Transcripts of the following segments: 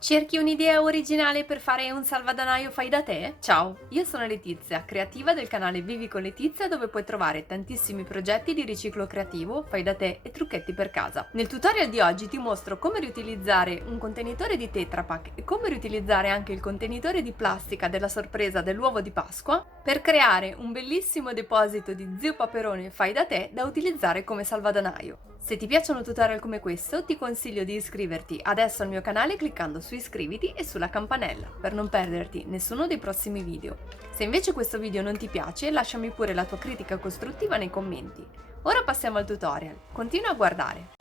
Cerchi un'idea originale per fare un salvadanaio fai da te? Ciao, io sono Letizia, creativa del canale Vivi con Letizia dove puoi trovare tantissimi progetti di riciclo creativo, fai da te e trucchetti per casa. Nel tutorial di oggi ti mostro come riutilizzare un contenitore di Tetra Pak e come riutilizzare anche il contenitore di plastica della sorpresa dell'uovo di Pasqua per creare un bellissimo deposito di zio Paperone fai da te da utilizzare come salvadanaio. Se ti piacciono tutorial come questo, ti consiglio di iscriverti adesso al mio canale cliccando su iscriviti e sulla campanella per non perderti nessuno dei prossimi video. Se invece questo video non ti piace, lasciami pure la tua critica costruttiva nei commenti. Ora passiamo al tutorial. Continua a guardare.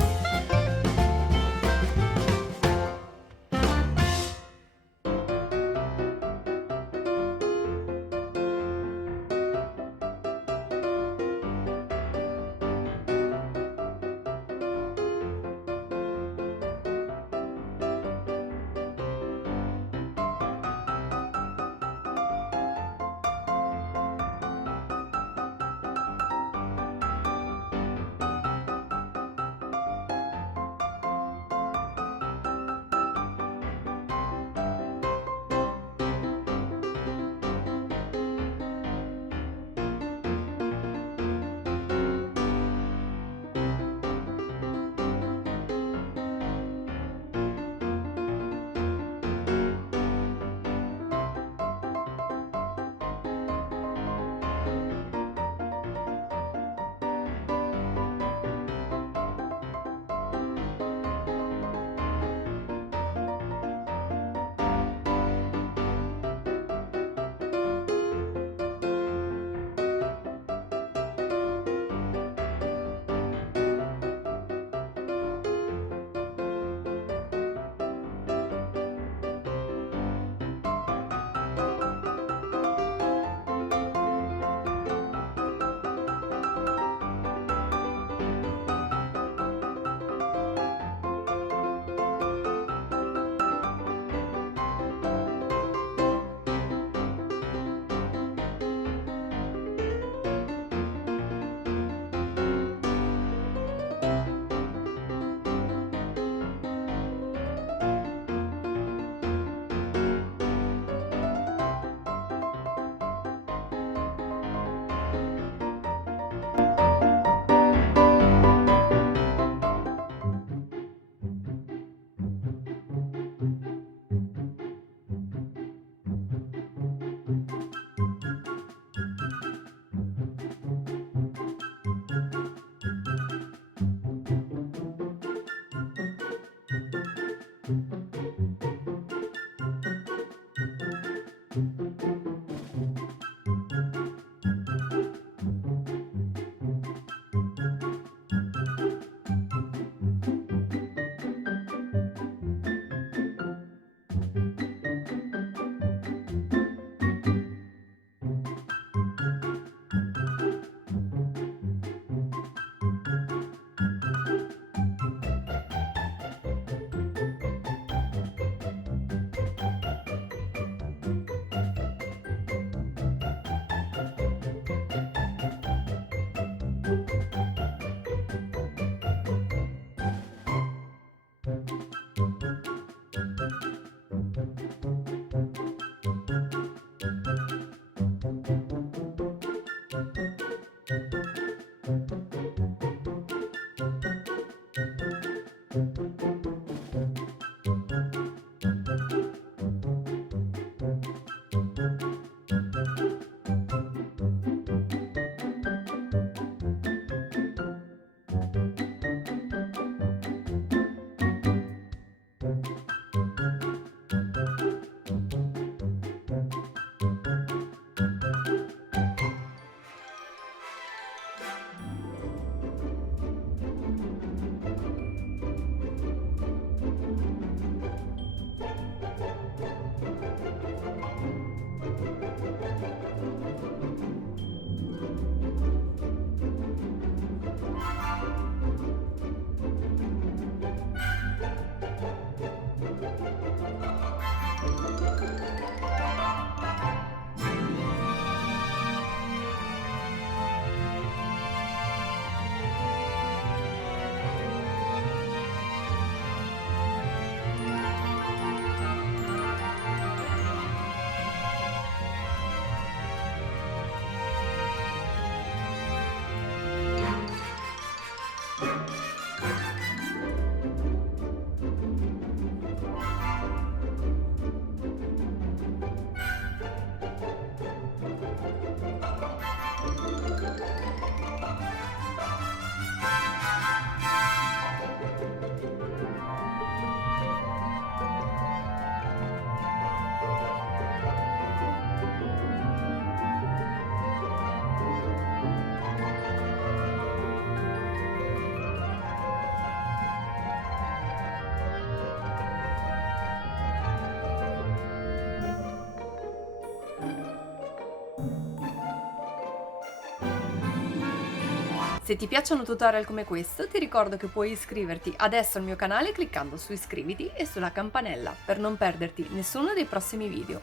Se ti piacciono tutorial come questo, ti ricordo che puoi iscriverti adesso al mio canale cliccando su iscriviti e sulla campanella per non perderti nessuno dei prossimi video.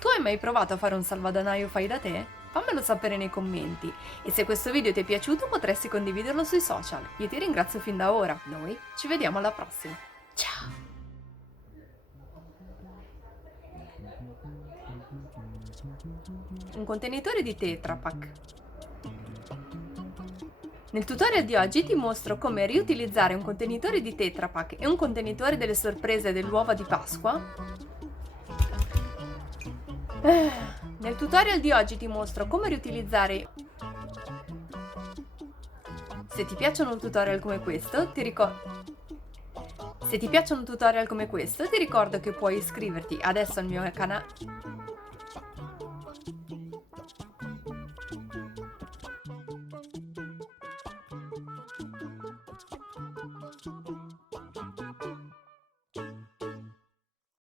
Tu hai mai provato a fare un salvadanaio fai da te? Fammelo sapere nei commenti e se questo video ti è piaciuto potresti condividerlo sui social. Io ti ringrazio fin da ora. Noi ci vediamo alla prossima. Ciao! Un contenitore di Tetra Pak. Nel tutorial di oggi ti mostro come riutilizzare un contenitore di Tetra Pak e un contenitore delle sorprese dell'uova di Pasqua. Nel tutorial di oggi ti mostro come riutilizzare... Se ti piacciono tutorial come questo, ti ricordo che puoi iscriverti adesso al mio canale...